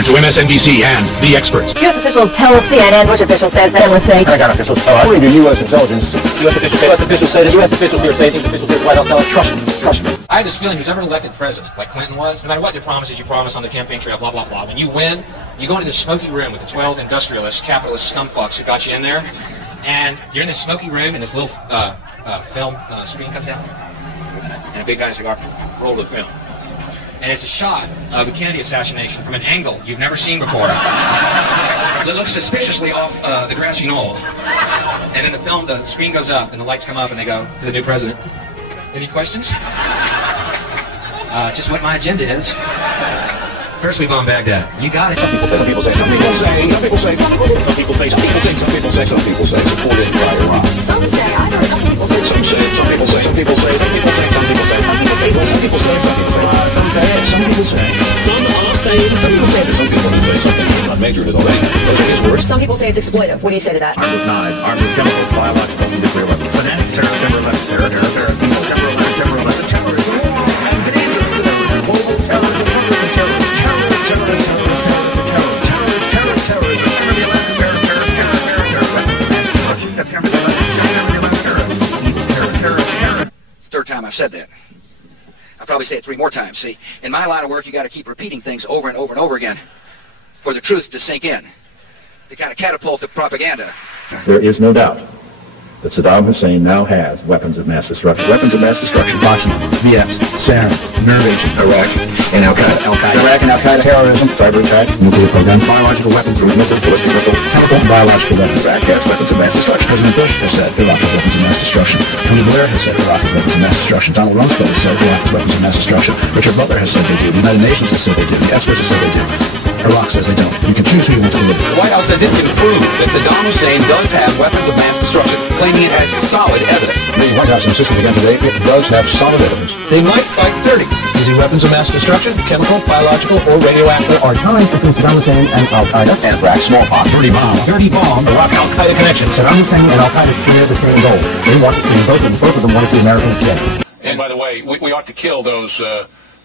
Turn to MSNBC and the experts. U.S. officials tell CNN. Bush official says that it was saying. Pentagon officials tell us. According to U.S. intelligence, U.S. officials say that U.S. officials here say things officials here at the White House tell us. Trust me. I have this feeling who's ever elected president, like Clinton was, no matter what the promises you promise on the campaign trail, blah, blah, blah, when you win, you go into this smoky room with the 12 industrialist, capitalist scumfucks who got you in there, and you're in this smoky room, and this little film screen comes out, and a big guy's cigar roll the film. And it's a shot of the Kennedy assassination from an angle you've never seen before. It looks suspiciously off the grassy knoll. And in the film, the screen goes up, and the lights come up, and they go to the new president. Any questions? Just what my agenda is. First we bomb Baghdad. You got it. Some people say, some people say, some people say, some people say, some people say, some people say, some people say, some people say, supported by Iran. Some say, I heard some people say, some say, some people say, some people say, some people say, some people say, some people say, some people say, some people say, some say, some people say, some are saying, some people say, some people say something not major is already. Those are his words. Some people say it's exploitive. What do you say to that? Armed with knives, armed with chemicals, biological, and nuclear weapons. Finance, terror, terror, terror, terror, Third time I've said that. I'll probably say it 3 more times. See, in my line of work, you got to keep repeating things over and over and over again for the truth to sink in, to kind of catapult the propaganda. There is no doubt that Saddam Hussein now has weapons of mass destruction. Weapons of mass destruction. Bosnia, VX, sarin, nerve agent, Iraq and Al-Qaeda. Iraq and Al-Qaeda, terrorism, cyber attacks, nuclear program, biological weapons, cruise missiles, ballistic missiles, chemical and biological weapons. Iraq has weapons of mass destruction. President Bush has said Iraq has weapons of mass destruction. Tony Blair has said Iraq has weapons of mass destruction. Donald Rumsfeld has said Iraq has weapons of mass destruction. Richard Butler has said they do. The United Nations has said they do. The experts have said they do. Iraq says they don't. You can choose who you want to live with. The White House says it can prove that Saddam Hussein does have weapons of mass destruction, claiming it has solid evidence. The White House insisted again today it does have solid evidence. They might fight dirty, using weapons of mass destruction, chemical, biological, or radioactive. There are ties between Saddam Hussein and Al-Qaeda. Anthrax, smallpox, dirty bomb, Iraq, Al-Qaeda connection. Saddam Hussein and Al-Qaeda share the same goal. They want to see both of them want to see Americans dead. And by the way, we ought to kill those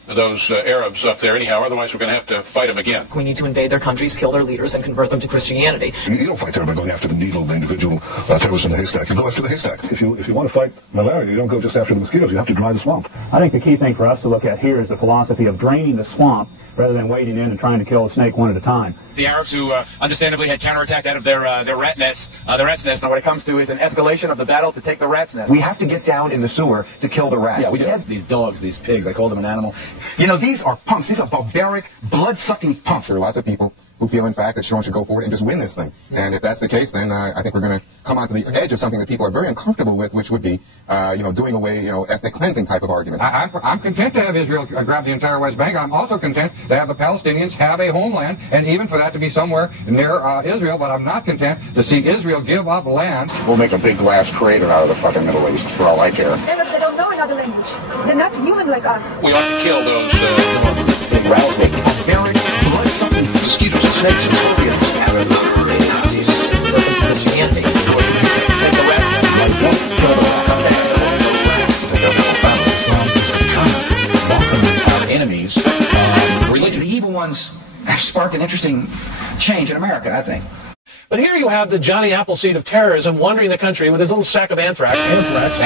Arabs up there anyhow, otherwise we're going to have to fight them again. We need to invade their countries, kill their leaders, and convert them to Christianity. You don't fight terror by going after the needle, the individual terrorist in the haystack. You go after the haystack. If you want to fight malaria, you don't go just after the mosquitoes. You have to dry the swamp. I think the key thing for us to look at here is the philosophy of draining the swamp rather than wading in and trying to kill a snake one at a time. The Arabs who understandably had counterattacked out of their rat nest, Now what it comes to is an escalation of the battle to take the rat's nest. We have to get down in the sewer to kill the rat. Yeah, we do. These dogs, these pigs, I call them an animal. You know, these are punks. These are barbaric, blood-sucking punks. There are lots of people who feel, in fact, that Sean should go forward and just win this thing. And if that's the case, then I think we're going to come onto the edge of something that people are very uncomfortable with, which would be, doing away, ethnic cleansing type of argument. I'm content to have Israel grab the entire West Bank. I'm also content to have the Palestinians have a homeland, and even for that to be somewhere near Israel, but I'm not content to see Israel give up land. We'll make a big glass crater out of the fucking Middle East, for all I care. They don't know another language. They're not human like us. We ought to kill those barbaric, blood-sucking mosquitoes, snakes, and scorpions. Nazis, Christianity. Islam is determined, welcoming our enemies. Religion, the evil ones, have sparked an interesting change in America, I think. But here you have the Johnny Appleseed of terrorism wandering the country with his little sack of anthrax. Anthrax.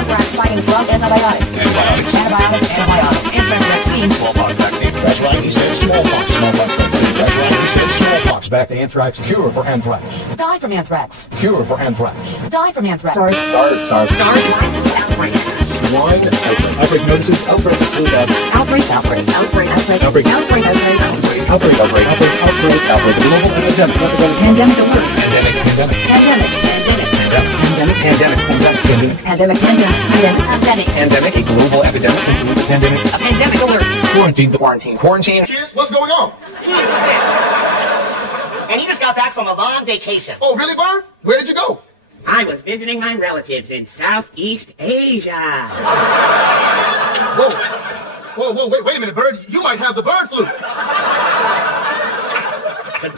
Anthrax fighting drug antibiotics. Antibiotics. Anthrax vaccine. Smallpox vaccine. That's right, he said smallpox. Smallpox vaccine. That's right, he said smallpox. Back to anthrax. Cure for anthrax. Died from anthrax. Cure for anthrax. Died from anthrax. SARS. Outbreak. Swine outbreak. Outbreak notices. Outbreak. Outbreak. Global epidemic. Pandemic alert. Pandemic, a global epidemic. Pandemic. A pandemic alert. Quarantine. Kids, what's going on? He's sick. And he just got back from a long vacation. Oh, really, Bird? Where did you go? I was visiting my relatives in Southeast Asia. Whoa, wait a minute, Bird. You might have the bird flu.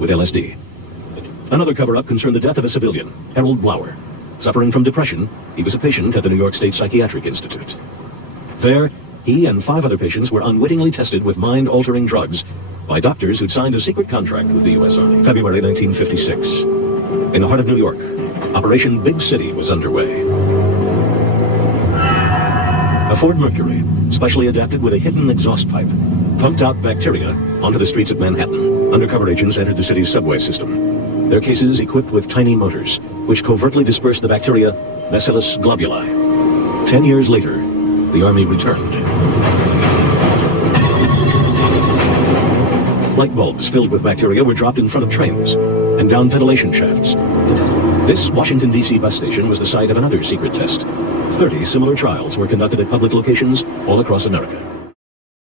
with LSD. Another cover-up concerned the death of a civilian, Harold Blower. Suffering from depression, he was a patient at the New York State Psychiatric Institute. There, he and 5 other patients were unwittingly tested with mind-altering drugs by doctors who'd signed a secret contract with the U.S. Army. February 1956. In the heart of New York, Operation Big City was underway. A Ford Mercury, specially adapted with a hidden exhaust pipe, pumped out bacteria onto the streets of Manhattan. Undercover agents entered the city's subway system. Their cases equipped with tiny motors, which covertly dispersed the bacteria Bacillus globuli. 10 years later, the Army returned. Light bulbs filled with bacteria were dropped in front of trains and down ventilation shafts. This Washington, D.C. bus station was the site of another secret test. 30 similar trials were conducted at public locations all across America.